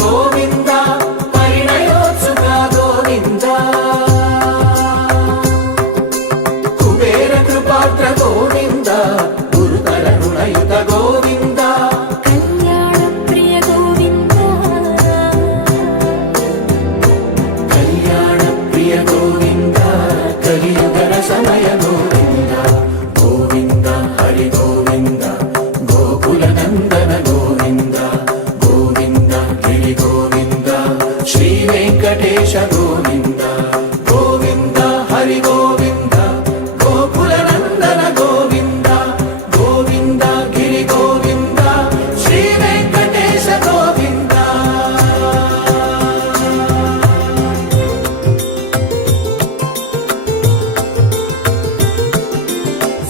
గోవింద పరిణయోత్సుక గోవింద కుబేర కృపాత్ర గోవింద గురుతర రుణయుత గోవింద కళ్యాణ ప్రియ గోవింద కళ్యాణ ప్రియ గోవింద కలియుగ సమయ గోవింద గోవింద హరి గోవింద గోకుల నందన గోవింద గోవింద గిరి గోవింద శ్రీ వెంకటేశ గోవింద గోవింద హరి గోవింద గోకుల నందన గోవింద గోవింద గిరి గోవింద శ్రీ వెంకటేశ గోవింద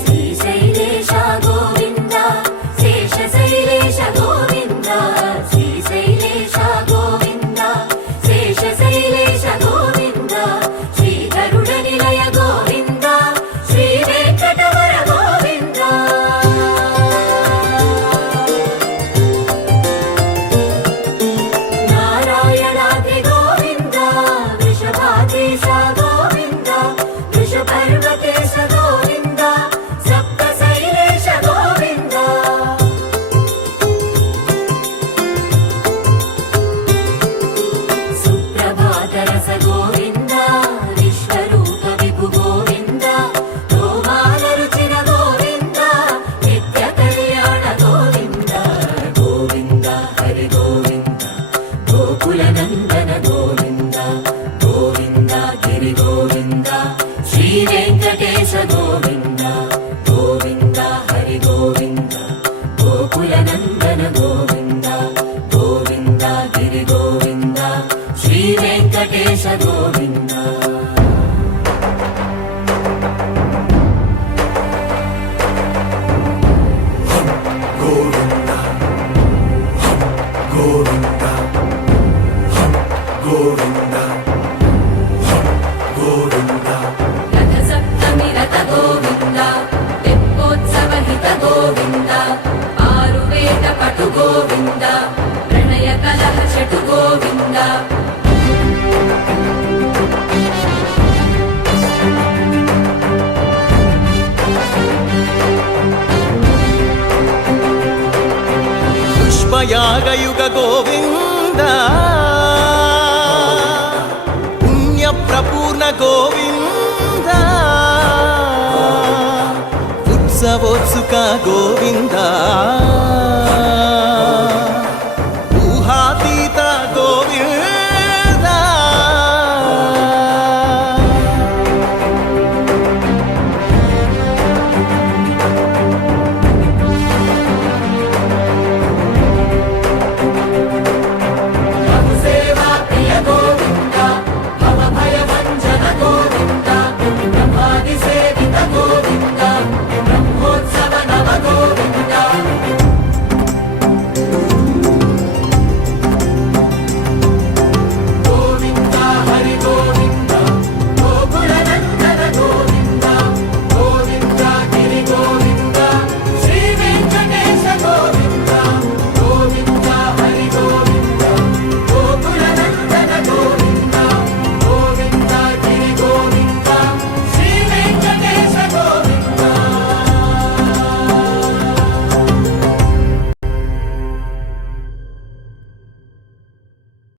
శ్రీశైలేశ గోవింద శేషశైలేశ గోవింద శ్రీశైలేశ గోవింద శేషశైలేశ గోవింద శ్రీ గరుడ నిలయ గోవింద శ్రీ వెంకటవర గోవింద నారాయణాద్రి గోవింద వృషభాదేశ గోవింద వృషపర్వతేశ గోవింద సప్తశైలేశ గోవింద సుప్రభాతరస గోవింద విశ్వరూప విభు గోవింద గోమాల రుచిన గోవింద నిత్య కళ్యాణ గోవింద గోవింద హరి గోవింద గోకుల నందన గోవింద గోవింద గిరి గోవింద శ్రీ వెంకటేశ గోవింద గోవింద హరి గోవింద గోకుల నందన గోవింద గోవింద గిరి గోవింద శ్రీ వెంకటేశ గోవింద గోవింద గోవింద గోవింద గోవింద రథ సప్తమి రథ గోవింద తెప్పోత్సవ హిత గోవింద ఆరువేద పటు గోవింద ప్రణయ కలహ చటు గోవింద పుష్పయాగయుగ గోవింద